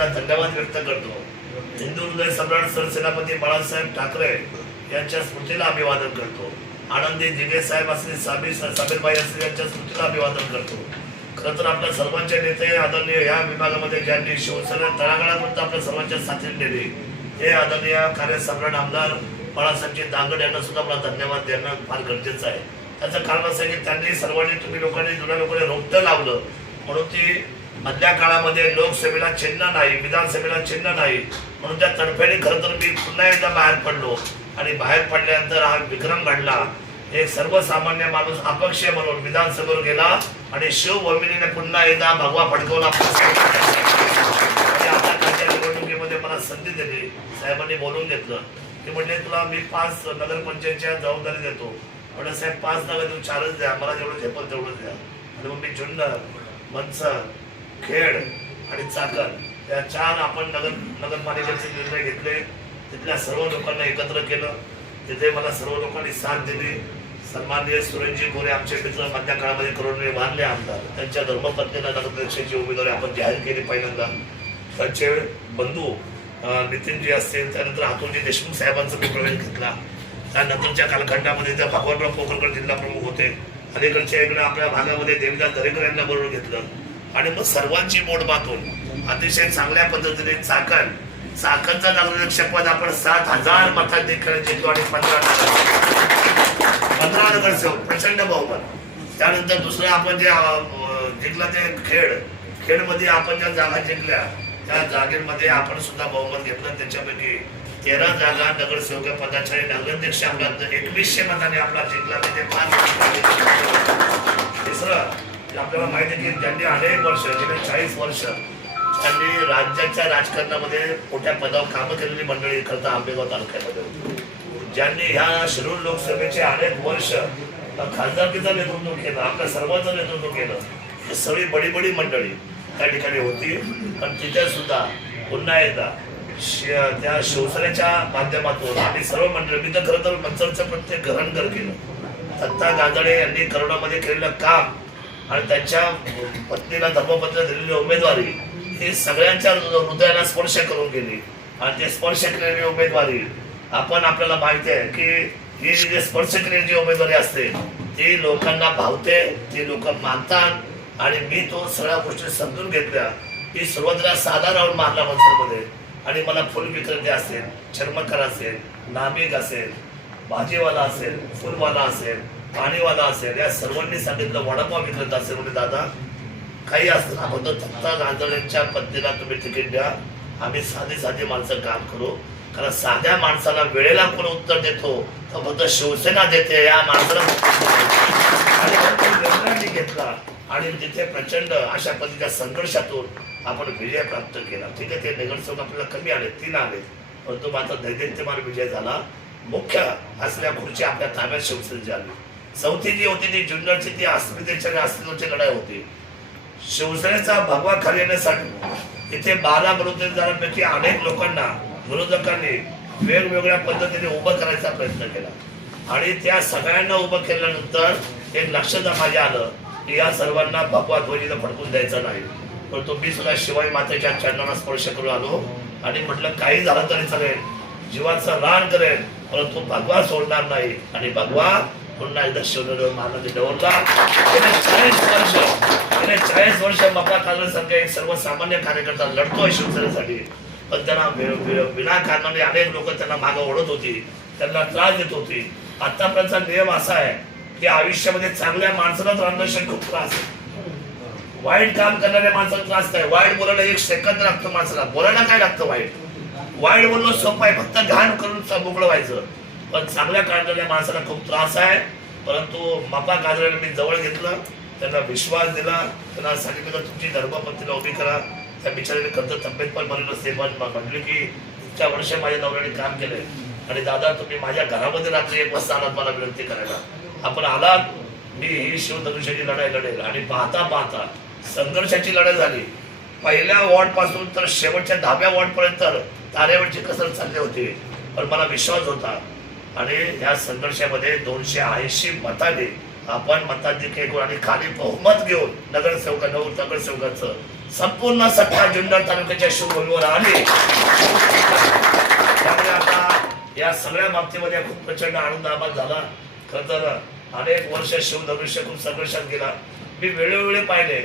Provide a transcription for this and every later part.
त्यांना धन्यवाद व्यक्त करतो. हिंदू हृदय सम्राट सरसेनापती बाळासाहेब ठाकरे यांच्या स्मृतीला अभिवादन करतो. आनंदी दिघे साहेब असले, साबीरबाई असले यांच्या स्मृतीला अभिवादन करतो. खरं तर आपल्या सर्वांचे नेते आदरणीय या विभागामध्ये ज्यांनी शिवसेना तळागाळापर्यंत आपल्या सर्वांच्या साथीने नेले हे आदरणीय कार्यसम्राट आमदार बाळासाहेबजी दांगड यांना सुद्धा मला धन्यवाद देणं फार गरजेचं आहे. त्याचं कारण असं आहे की त्यांनी सर्वांनी, तुम्ही लोकांनी, जुन्या लोकांनी रोपटं लावलं म्हणून ती मधल्या काळामध्ये लोकसभेला चिन्ह नाही, विधानसभेला चिन्ह नाही म्हणून त्या तडफेने खरं तर मी पुन्हा एकदा बाहेर पडलो आणि बाहेर पडल्यानंतर हा विक्रम घडला. एक सर्वसामान्य माणूस अपक्ष म्हणून विधानसभेवर गेला आणि शिवभूमीने पुन्हा एकदा भगवा फडकवला. आणि आता त्याच्या निवडणुकीमध्ये मला संधी दिली. साहेबांनी बोलून घेतलं की म्हणजे तुला मी 5 नगरपंचायतच्या जबाबदारी देतो. म्हणजे साहेब 5 नगर तुम्ही 4च द्या, मला जेवढं झेपल तेवढंच द्या. आणि मग मी जुन्नर, मनसर, खेड आणि चाकण या 4 आपण नगरपालिकेचे निर्णय घेतले. तिथल्या सर्व लोकांना एकत्र केलं. तिथे मला सर्व लोकांनी साथ दिली. सन्माननीय सुरेशजी गोरे आमचे मित्र मधल्या काळामध्ये करोडने वाढले आमदार, त्यांच्या धर्मपत्नीला नगराध्यक्षाची उमेदवारी आपण जाहीर केली पहिल्यांदा. त्यांचे बंधू नितीनजी असतील, त्यानंतर अतुलजी देशमुख साहेबांचा मी प्रवेश घेतला. त्यानंतरच्या कालखंडामध्ये त्या भगवानराव पोखरकर जिल्हा प्रमुख होते. अलीकडच्या इकडे आपल्या भागामध्ये देवीदास दरेकर यांना बरोबर घेतलं आणि मग सर्वांची मोड बांधून अतिशय चांगल्या पद्धतीने चाकणचा नगराध्यक्षपद आपण 7,000 मताधिक्याने जिंकलो आणि 15 नगरसेवक प्रचंड बहुमत. त्यानंतर दुसरं आपण जे जिंकला ते खेडमध्ये आपण ज्या जागा जिंकल्या त्या जागेमध्ये आपण सुद्धा बहुमत घेतलं. त्याच्यापैकी 13 जागा नगरसेवक पदाच्या आणि नगराध्यक्ष आपल्या 2100 मताने आपला जिंकला. ते 5. तिसरं आपल्याला माहिती आहे की ज्यांनी अनेक वर्ष, गेले 40 वर्ष त्यांनी राज्याच्या राजकारणामध्ये मोठ्या पदावर कामं केलेली मंडळी करता आंबेगाव तालुक्यामध्ये, ज्यांनी ह्या शिरूर लोकसभेचे अनेक वर्ष खासदारकीचं नेतृत्व केलं, आपल्या सर्वांचं नेतृत्व केलं, ही सगळी बडी मंडळी त्या ठिकाणी होती. पण तिथे सुद्धा पुन्हा एकदा त्या शिवसेनेच्या माध्यमातून आम्ही सर्व मंडळी, मी तर खरं तर मंचरचं प्रत्येक घरंघर केलं. दत्ता गांजाडे यांनी करोडामध्ये केलेलं काम आणि त्यांच्या पत्नीला धर्मपत्र दिलेली उमेदवारी ही सगळ्यांच्या हृदयाला स्पर्श करून गेली. आणि ते स्पर्श केलेली उमेदवारी आपल्याला माहिती आहे की ही जी स्पर्श केलेली जी उमेदवारी असते ती लोकांना भावते, ती लोक मानतात. आणि मी तो सगळ्या गोष्टी समजून घेतल्या की सुरुवातीला साधा राऊंड मारला मंचरमध्ये आणि मला फुल विक्रेते असेल, चर्मकार असेल, नाभिक असेल, भाजीवाला असेल, फुलवाला असेल, पाणीवाला असेल, या सर्वांनी सांगितलं वडापाव विक्रेता असेल म्हणजे दादा काही असतं ना, फक्त दत्ता गांजाड्यांच्या पद्धतीला तुम्ही तिकीट द्या, आम्ही साधी माणसं काम करू. कारण साध्या माणसाला वेळेला कोण उत्तर देतो तर फक्त शिवसेना देते या माणसाला घेतला. आणि तिथे प्रचंड अशा पद्धतीच्या संघर्षातून आपण विजय प्राप्त केला. ठीक आहे, ते नगरसेवक आपल्याला कमी आले, 3 आले, परंतु मात्र दैदिप्यमान विजय झाला. मुख्य असल्या खुर्ची आपल्या ताब्यात शिवसेनेची आली. चौथी जी होती ती जुन्नरची, ती अस्मितेच्या आणि अस्तित्वाची लढाई होती. शिवसेनेचा भगवा खाली येण्यासाठी इथे 12 बरोबरपैकी अनेक लोकांना विरोधकांनी वेगवेगळ्या पद्धतीने उभं करायचा प्रयत्न केला. आणि त्या सगळ्यांना उभं केल्यानंतर एक लक्षात माझ्या आलं की या सर्वांना भगवा ध्वजीला फडकून द्यायचा नाही. परंतु मी सुद्धा शिवाई मातेच्या चरणाला स्पर्श करून आलो आणि म्हटलं काही झालं तरी चालेल, जीवाचं रान करेल, परंतु भगवा सोडणार नाही. आणि भगवा पुन्हा एकदा शिवनेरीवर मारला डवरला. गेले 40 वर्ष मका काँग्रेससारखा एक सर्वसामान्य कार्यकर्ता लढतोय शिवसेनेसाठी, पण त्यांना विनाकारणाने अनेक लोक त्यांना मागं ओढत होती, त्यांना त्रास देत होती. आतापर्यंतचा नियम असा आहे की आयुष्यामध्ये चांगल्या माणसाला ट्रान्झॅक्शन खूप त्रास आहे, वाईट काम करणाऱ्या माणसाला त्रास नाही. वाईट बोलायला 1 सेकंद लागतं माणसाला, बोलायला काय लागतं? वाईट बोलणं सोपं आहे, फक्त घाण करून मोकळं व्हायचं. पण चांगल्या करणाऱ्या माणसाला खूप त्रास आहे. परंतु मापा गाजराला मी जवळ घेतलं, त्यांना विश्वास दिला, त्यांना सांगितलं तुमची धर्मपत्नीला उभी करा. त्या बिचाराने खर्च तब्येत पण बरी नसते, पण म्हटले की इतक्या वर्ष माझ्या नवऱ्याने काम केलंय आणि दादा तुम्ही माझ्या घरामध्ये रात्री 1 वाजता आलात मला विनंती करायला, आपण आलात, मी ही शिवधनुष्याची लढाई लढेल. आणि पाहता संघर्षाची लढाई झाली. पहिल्या वॉर्ड पासून तर शेवटच्या 10व्या वॉर्ड पर्यंत तारेवरची कसरत चालली होती, पण मला विश्वास होता. आणि या संघर्षामध्ये 280 मताने आपण मताधिक्य घेऊन आणि खाली बहुमत घेऊन नगरसेवकांचं संपूर्ण सत्ता जुन्नर तालुक्याच्या शिवभूमीवर आली। त्यामुळे आता या सगळ्या बाबतीमध्ये खूप प्रचंड आनंद आम्हाला झाला। खरं तर अनेक वर्ष शिवधनुष्य खूप संघर्षात गेला। मी वेळोवेळी पाहिले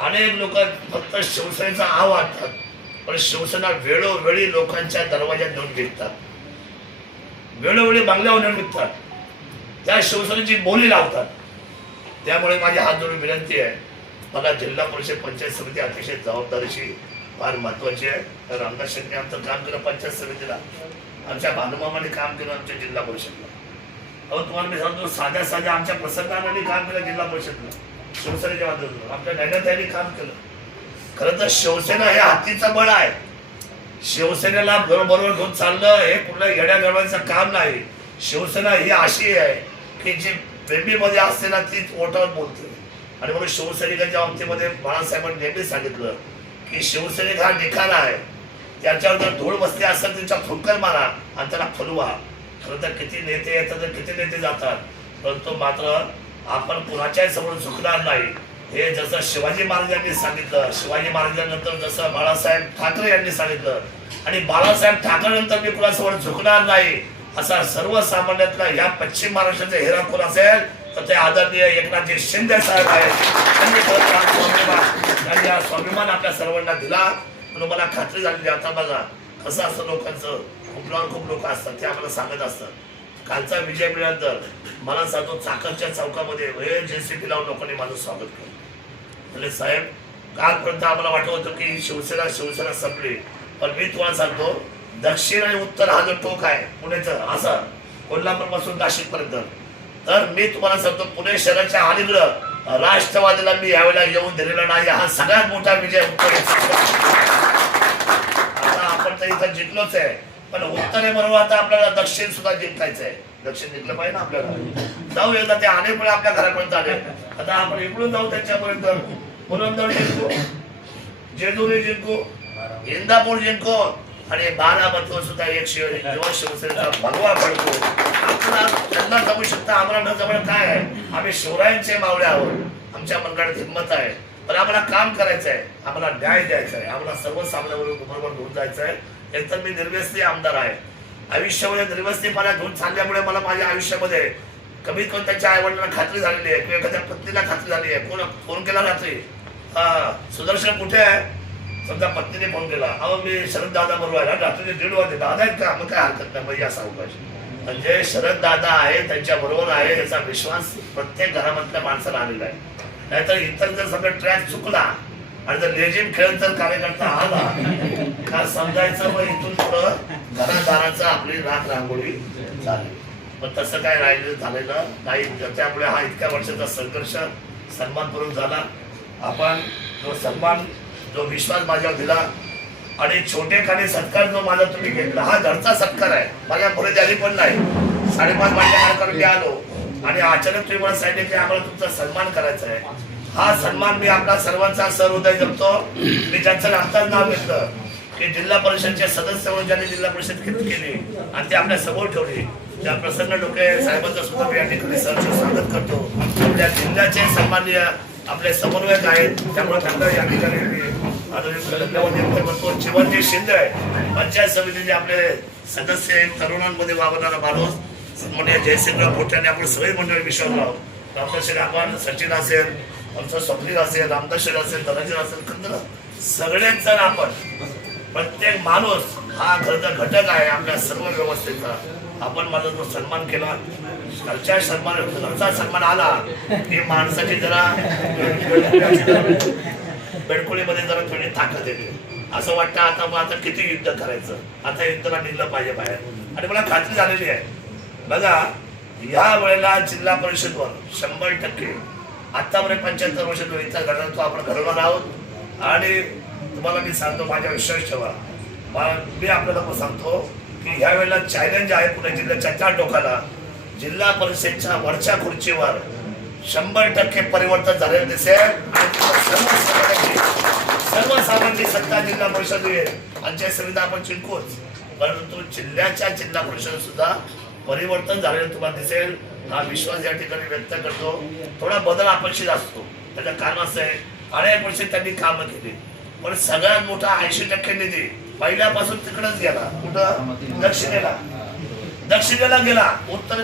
अनेक लोक फक्त शिवसेनेचा आव आणतात, पण शिवसेना वेळोवेळी लोकांच्या दरवाज्यात नेऊन विकतात, वेळोवेळी बांगल्यावर नेऊन विकतात, त्या शिवसेनेची बोली लावतात। त्यामुळे माझी हात जोडून विनंती आहे, मला जिल्हा परिषद पंचायत समिती अतिशय जबाबदारीची फार महत्वाची आहे। रामदास शेट्टी आमचं काम केलं पंचायत समितीला, आमच्या भानुमामाने काम केलं आमच्या जिल्हा परिषदला। अहो तुम्हाला मी सांगतो, साध्या साध्या आमच्या प्रसंगाने काम केलं जिल्हा परिषदला, शिवसेनेच्या माध्यमातून आपल्या नैन्याताईंनी काम केलं। खरं तर शिवसेना हे हातीचं बळ आहे, शिवसेनेला बरोबर घेऊन चालणं हे कुठल्या येड्या गडवायचं काम नाही। शिवसेना ही अशी आहे की जी प्रेमीमध्ये असते ना तीच ओठावर बोलते। आणि म्हणून शिवसैनिकांच्या बाबतीमध्ये बाळासाहेबांनी नेहमी सांगितलं की शिवसैनिक हा निखारा आहे, त्याच्यावर जर धूळ बसली असेल त्याच्या फुंकर मारा आणि त्याला फुलवा। खरं तर किती नेते येतात तर किती नेते जातात, परंतु मात्र आपण कुणाच्याही समोर झुकणार नाही। हे जसं शिवाजी महाराजांनी सांगितलं, शिवाजी महाराजांनंतर जसं बाळासाहेब ठाकरे यांनी सांगितलं, आणि बाळासाहेब ठाकरे नंतर मी कुणासमोर झुकणार नाही असा सर्वसामान्यातला या पश्चिम महाराष्ट्राचा हिरा कोण असेल तर ते आदरणीय एकनाथजी शिंदे साहेब आहेत। त्यांनी हा स्वाभिमान आपल्या सर्वांना दिला, म्हणून मला खात्री झालेली। आता बघा कसं असतं, लोकांचं खूप लोक असतात ते आम्हाला सांगत असतात। कालचा विजय मिळाल्यानंतर मला सांगतो चाकणच्या चौकामध्ये जेसीपी लावून लोकांनी माझं स्वागत केलं। म्हणजे साहेब कालपर्यंत आम्हाला वाटत होतं की शिवसेना संपली, पण मी तुम्हाला सांगतो दक्षिण आणि उत्तर हा जो टोक आहे पुण्याचं असं कोल्हापूर पासून नाशिक पर्यंत, तर मी तुम्हाला सांगतो पुणे शहराच्या अलीकडं राष्ट्रवादीला मी यावेळेला येऊन दिलेला नाही। हा सगळ्यात मोठा विजय आता आपण तर इथं जिंकलोच आहे, पण उत्तरेबरोबर आता आपल्याला दक्षिण सुद्धा जिंकायचं आहे। दक्षिण जिंकलं पाहिजे ना आपल्याला, जाऊ एकदा ते अनेक वेळा आपल्या घरापर्यंत आले, आता आपण इकडून जाऊ त्यांच्यापर्यंत, पुरंदर जिंकू, जेजुरी जिंकू, इंदापूर जिंकू, आणि बारामतीवर सुद्धा एक शिवसेनेचा भगवा पडतो। त्यांना जमू शकता, आम्हाला न जमणं काय आहे, आम्ही शिवरायांचे मावळे आहोत, आमच्या मनगडात हिंमत आहे, पण आम्हाला काम करायचं आहे, आम्हाला न्याय द्यायचा आहे, आम्हाला सर्वसामान्यांबरोबर घेऊन जायचं आहे। एकतर मी निर्व्यसनी आमदार आहे, आयुष्यामध्ये निर्व्यसनीपणा घेऊन चालल्यामुळे मला माझ्या आयुष्यामध्ये कमीत कमी त्यांच्या आई वडिलांना खात्री झालेली आहे किंवा एखाद्या पत्नीला खात्री झाली आहे। कोण फोन केला रात्री, सुदर्शन कुठे आहे, समजा पत्नीने फोन केला, अहो मी शरद दादा बरोबर आहे, रात्रीचे 1:30 वाजता दादा आहेत का, मग काय हरकत नाही म्हणजे असा अवकाश, म्हणजे शरद दादा आहे त्यांच्या बरोबर आहे याचा विश्वास प्रत्येक घरामधल्या माणसाला आलेला आहे। नाहीतर इतर जर समजा ट्रॅक चुकला आणि जर लेझिम खेळत जर कार्यकर्ता आला का समजायचं मग इथून पुढं घरादाराचा आपली राख रांगोळी झाली, पण तसं काय झालेलं नाही। त्यामुळे हा इतक्या वर्षाचा संघर्ष सन्मानपूर्वक झाला। आपण तो सन्मान, जो विश्वास माझ्यावर दिला आणि छोटेखानी सत्कार जो माझा तुम्ही घेतला, हा घरचा सत्कार आहे, माझ्या पुढे द्यारी पण नाही। 5:30 वाजता मी आलो आणि अचानक तुम्ही मला सांगितले की आम्हाला तुमचा सन्मान करायचा आहे। हा सन्मान मी आपला सर्वांचा सहृदय जपतो। मी ज्यांचं आत्ताच नाव घेतलं की जिल्हा परिषदचे सदस्य म्हणून ज्यांनी जिल्हा परिषद केली आणि ते आपल्या समोर ठेवली, त्या प्रसन्न डोके साहेबांचं सुद्धा मी या ठिकाणी सहर्ष स्वागत करतो। आपल्या जिल्ह्याचे सन्माननीय आपले समन्वयक आहेत, त्यामुळे त्यांना या ठिकाणी चिवंजी शिंदे पंचायत समितीचे आपले सदस्य, तरुणांमध्ये वावरणारा माणूस सन्माननीय जयसिंगराव मोठ्याने आपण सगळे मंडळी विश्वासराव, रामदास आपण सचिन असेल, आमचं स्वप्नील असेल, रामदास असेल, धनंजय असेल, खंदर सगळेच जण आपण, प्रत्येक माणूस हा खरंतर घटक आहे आपल्या सर्व व्यवस्थेचा। आपण माझा जो सन्मान केला, घरचा सन्मान आला की माणसाची जरा बेडकुळीमध्ये जरा थोडी ताकद येते, असं वाटतं आता मग आता किती युद्ध करायचं, आता युद्धाला निघलं पाहिजे बाहेर। आणि मला खात्री झालेली आहे, बघा या वेळेला जिल्हा परिषदवर 100% आतापर्यंत 75 वर्ष इथं घडवतो तो आपण घडवणार आहोत। आणि तुम्हाला मी सांगतो, माझ्या विश्वास ठेवा, मी आपल्याला सांगतो की ह्या वेळेला चॅलेंज आहे पुणे जिल्ह्याच्या 4 टोकाला, जिल्हा परिषदच्या वरच्या खुर्चीवर 100% परिवर्तन झालेलं दिसेल आणि सर्वसामान्य सत्ता जिल्हा परिषद येईल। पंचायत समिती आपण जिंकूच, परंतु जिल्ह्याच्या जिल्हा परिषद सुद्धा परिवर्तन झालेलं तुम्हाला दिसेल, हा विश्वास या ठिकाणी व्यक्त करतो। थोडा बदल अपेक्षित असतो, त्याचं कारण असं आहे अनेक वर्षे त्यांनी कामं केली, पण सगळ्यात मोठा 80% निधी पहिल्यापासून तिकडेच गेला. कुठं? दक्षिणेला गेला. उत्तर